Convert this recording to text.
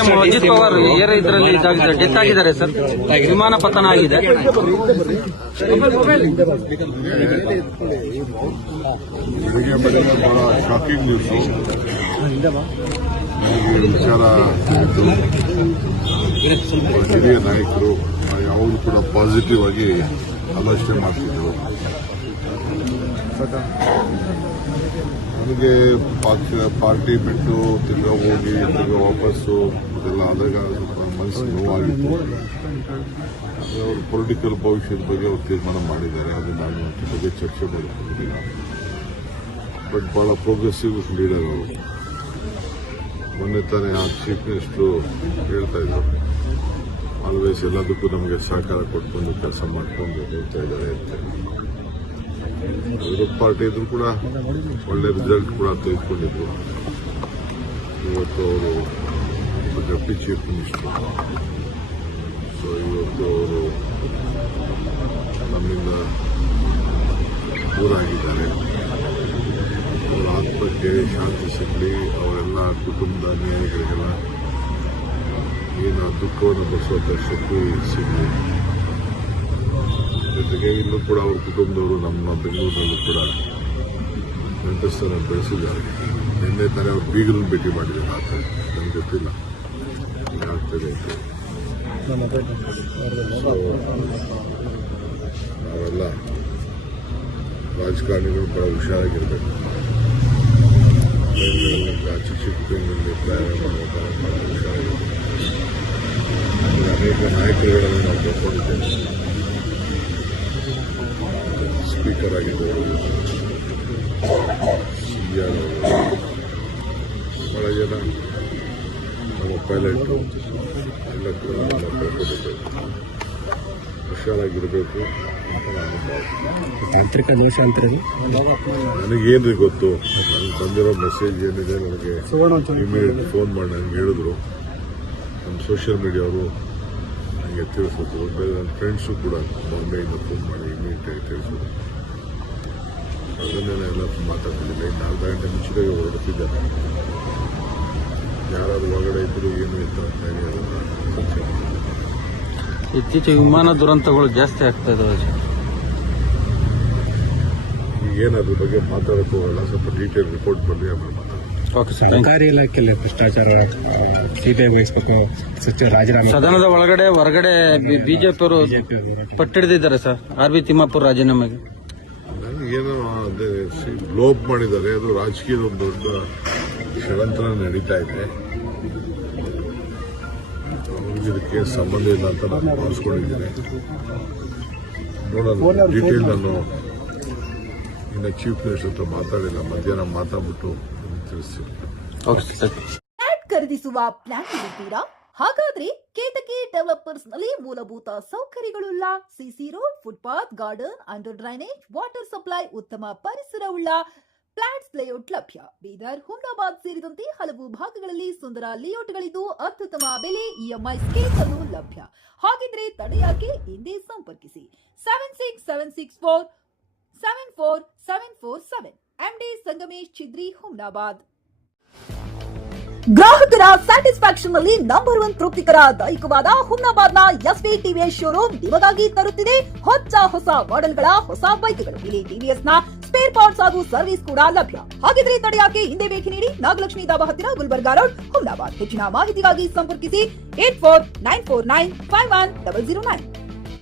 ಅಜಿತ್ ಪವಾರ್ ಇದರಲ್ಲಿ ಡೆತ್ ಆಗಿದ್ದಾರೆ ಸರ್. ವಿಮಾನ ಪತನ ಆಗಿದೆ. ಬೆಳಿಗ್ಗೆ ಬಹಳ ಶಾಕಿಂಗ್ ನ್ಯೂಸು. ನನಗೆ ವಿಚಾರ ಆಯಿತು. ಹಿರಿಯ ನಾಯಕರು ಯಾವಾಗಲೂ ಕೂಡ ಪಾಸಿಟಿವ್ ಆಗಿ ಆಲೋಚನೆ ಮಾಡ್ತಿದ್ರು. ನನಗೆ ಪಾರ್ಟಿ ಬಿಟ್ಟು ತಿರ್ಗಾ ಹೋಗಿ ತಿರ್ಗಾ ವಾಪಸ್ಸು ಇದೆಲ್ಲ ಆದಾಗ ಸ್ವಲ್ಪ ಮನಸ್ಸು ನೋವಾಗಿತ್ತು. ಅವ್ರ ಪೊಲಿಟಿಕಲ್ ಭವಿಷ್ಯದ ಬಗ್ಗೆ ಅವ್ರು ತೀರ್ಮಾನ ಮಾಡಿದ್ದಾರೆ. ಅದು ನಾನು ಅದ್ರ ಬಗ್ಗೆ ಚರ್ಚೆ ಮಾಡಿಕೊಂಡಿಲ್ಲ. ಬಟ್ ಬಹಳ ಪ್ರೋಗ್ರೆಸಿವ್ ಲೀಡರ್ ಅವರು. ಮೊನ್ನೆ ತಾನೇ ಚೀಫ್ ಮಿನಿಸ್ಟರು ಹೇಳ್ತಾ ಇದ್ರು, ಆಲ್ವೇಸ್ ಎಲ್ಲದಕ್ಕೂ ನಮಗೆ ಸಹಕಾರ ಕೊಟ್ಕೊಂಡು ಕೆಲಸ ಮಾಡ್ಕೊಂಡು ಹೋಗ್ತಾ ಇದ್ದಾರೆ ಅಂತ. ವಿರೋಧ ಪಾರ್ಟಿ ಇದ್ರು ಕೂಡ ಒಳ್ಳೆ ರಿಸಲ್ಟ್ ಕೂಡ ತೆಗೆದುಕೊಂಡಿದ್ರು. ಇವತ್ತು ಅವರು ಡೆಪ್ಟಿ ಚೀಫ್ ಮಿನಿಸ್ಟರ್. ಸೊ ಇವತ್ತು ಅವರು ನಮ್ಮಿಂದ ದೂರ ಆಗಿದ್ದಾರೆ. ಅವರ ಆತ್ಮಕ್ಕೆ ಶಾಂತಿ ಸಿಗಲಿ. ಅವರೆಲ್ಲ ಕುಟುಂಬದ ನ್ಯಾಯಗಳಿಗೆಲ್ಲ ಏನು ದುಃಖವನ್ನು ಬರೆಸುವಂಥ ಶಕ್ತಿ ಸಿಗಲಿ. ಜೊತೆಗೆ ಇಲ್ಲೂ ಕೂಡ ಅವ್ರ ಕುಟುಂಬದವರು ನಮ್ಮ ಬೆಂಗಳೂರಿನಲ್ಲೂ ಕೂಡ ನೆಂಟಸ್ಥಾನ ಬೆಳೆಸಿದ್ದಾರೆ. ನಿನ್ನೆ ತಾನೇ ಅವ್ರ ಬೀಗರನ್ನು ಭೇಟಿ ಮಾಡಿದ್ದಾರೆ. ಆಗ್ತದೆ ನನಗೆ ಗೊತ್ತಿಲ್ಲ ಆಗ್ತದೆ ಅಂತ. ನಾವೆಲ್ಲ ರಾಜಕಾರಣಿಗಳು ಬಹಳ ಹುಷಾರಾಗಿರ್ಬೇಕು. ಚಿಕ್ಕ ಚಿಕ್ಕ ಬೆಂಗಳೂರಿಗೆ ಪ್ರಯಾಣ ಮಾಡುವಾಗ ಬಹಳ ಹುಷಾರಾಗಿರ್ಬೇಕು. ಅನೇಕ ನಾಯಕರುಗಳನ್ನು ನಾವು ತಗೊಂಡಿದ್ದೇವೆ. ಸ್ಪೀಕರ್ ಆಗಿದ್ದವರು, ಸಿಆರ್ ಅವರು, ಬಹಳ ಜನ ನಮ್ಮ ಪೈಲಟ್ ಎಲ್ಲ ಕೂಡ ನಾವು ಕಳ್ಕೊಂಡಿದ್ದೇವೆ. ಹುಷಾರಾಗಿರಬೇಕು ಅಂತ ನಾನು ಭಾವಿಸ್ತೀನಿ. ತಾಂತ್ರಿಕ ದೋಷ ಅಂತಾರೆ. ನನಗೇನ್ರಿ ಗೊತ್ತು. ನನಗೆ ಬಂದಿರೋ ಮೆಸೇಜ್ ಏನಿದೆ ನನಗೆ ಇಮಿಡಿಯೇಟ್ ಫೋನ್ ಮಾಡಿ ನನಗೆ ಹೇಳಿದ್ರು. ನಮ್ಮ ಸೋಷಿಯಲ್ ಮೀಡಿಯಾವರು ನನಗೆ ತಿಳಿಸಿದ್ರು. ನನ್ನ ಫ್ರೆಂಡ್ಸು ಕೂಡ ಬಾಂಬೆಯಿಂದ ಫೋನ್ ಮಾಡಿ ಇಮಿಡಿಯೇಟ್ ಆಗಿ ತಿಳಿಸಿದ್ರು. ಅದನ್ನೇ ಎಲ್ಲ ಮಾತಾಡ್ತಿದ್ದಿಲ್ಲ. ಇನ್ನು ಅರ್ಧ ಗಂಟೆ ಮುಂಚೆಗೆ ಹೊರಡುತ್ತಿದ್ದಾರೆ. ಯಾರಾದ್ರೂ ಒಳಗಡೆ ಇದ್ರು ಏನು ಇತ್ತು ಅಂತ ಹೇಳಿ ಅದನ್ನು ಚರ್ಚೆ ಮಾಡ್ತಾರೆ. ಇತ್ತೀಚೆಗೆ ವಿಮಾನ ದುರಂತಗಳು ಜಾಸ್ತಿ ಆಗ್ತಾ ಇದಾವೆ ಸರ್. ಈಗೇನು ಅದ್ರ ಬಗ್ಗೆ ಮಾತಾಡೋಕ್ಕೂ ಹೋಗಲ್ಲ. ಸ್ವಲ್ಪ ಡೀಟೇಲ್ ರಿಪೋರ್ಟ್ ಬರಲಿ, ಆಮೇಲೆ ಮಾತಾಡೋಣ. Okay sir. ಸರ್ಕಾರಿ ಇಲಾಖೆಯಲ್ಲಿ ಭ್ರಷ್ಟಾಚಾರ ಸಿಬಿಐ ವಹಿಸಬೇಕು. ರಾಜೀನಾಮೆ ಸದನದ ಒಳಗಡೆ ಹೊರಗಡೆ ಬಿಜೆಪಿಯವರು ಪಟ್ಟಿಡಿದಿದ್ದಾರೆ ಸರ್. ಆರ್ ಬಿ ತಿಮ್ಮಾಪುರ್ ರಾಜೀನಾಮೆಗೆ ನನಗೇನೋ ಅದೇ ಲೋಪ್ ಮಾಡಿದ್ದಾರೆ. ಅದು ರಾಜಕೀಯದ ಒಂದು ದೊಡ್ಡ ಷಡ್ಯಂತ್ರ ನಡೀತಾ ಇದೆ. ಇದಕ್ಕೆ ಸಂಬಂಧ ಇಲ್ಲ ಅಂತ ನಾನು ಭಾವಿಸ್ಕೊಂಡಿದ್ದೇನೆ. ನೋಡೋಣ, ಡೀಟೇಲ್ ನಾನು ಇನ್ನು ಚೀಫ್ ಮಿನಿಸ್ಟರ್ ಹತ್ರ ಮಾತಾಡಿಲ್ಲ. ಮಧ್ಯಾಹ್ನ ಮಾತಾಡ್ಬಿಟ್ಟು ತಿಳಿಸ್ತೀನಿ. ಫ್ಲಾಟ್ ಖರೀದಿಸುವ ಪ್ಲಾನ್ ಇರುತ್ತೀರಾ? ಹಾಗಾದ್ರೆ ಕೇತಕಿ ಡೆವಲಪರ್ಸ್ ನಲ್ಲಿ ಮೂಲಭೂತ ಸೌಕರ್ಯಗಳುಳ್ಳ CC road, footpath, garden, under drainage, water supply, ಉತ್ತಮ ಪರಿಸರವುಳ್ಳ ಫ್ಲಾಟ್ಸ್ ಲೇಔಟ್ ಲಭ್ಯ. ಬೀದರ್, ಹುಮ್ನಾಬಾದ್ ಸೇರಿದಂತೆ ಹಲವು ಭಾಗಗಳಲ್ಲಿ ಸುಂದರ ಲೇಔಟ್ಗಳಿದ್ದು ಅತ್ಯುತ್ತಮ ಬೆಲೆ, ಇಎಂಐ ಸ್ಕೀಮ್ ಅನ್ನು ಲಭ್ಯ. ಹಾಗಿದ್ರೆ ತಡೆಯಾಕೆ? ಹಿಂದೆ ಸಂಪರ್ಕಿಸಿ 7676474747 MD ಸಂಗಮೇಶ್ ಚಿದ್ರಿ, ಹುಮ್ನಾಬಾದ್. ಗ್ರಾಹಕರ ಸ್ಯಾಟಿಸ್ಫ್ಯಾಕ್ಷನ್ ನಲ್ಲಿ ನಂಬರ್ 1 ತೃಪ್ತಿಕರ ದೈಹಿಕವಾದ ಹುಮ್ನಾಬಾದ್ನ ಎಸ್ವಿ ಟಿವಿಎಸ್ ಶೋರೂಮ್ ನಿಮಗಾಗಿ ತರುತ್ತಿದೆ ಹೊಸ ಮಾಡೆಲ್ಗಳ ಹೊಸ ಬೈಕ್ಗಳು. ಇಲ್ಲಿ ಟಿವಿಎಸ್ ನ ಸ್ಪೇರ್ ಪಾರ್ಟ್ಸ್ ಹಾಗೂ ಸರ್ವಿಸ್ ಕೂಡ ಲಭ್ಯ. ಹಾಗಿದ್ರೆ ತಡೆಯಾಕೆ? ಹಿಂದೆ ಭೇಟಿ ನೀಡಿ. ನಾಗಲಕ್ಷ್ಮಿ ದಾಬಾ ಹತ್ತಿರ, ಗುಲ್ಬರ್ಗಾ ರೋಡ್, ಹುಮ್ನಾಬಾದ್. ಹೆಚ್ಚಿನ ಮಾಹಿತಿಗಾಗಿ ಸಂಪರ್ಕಿಸಿ 8494951009.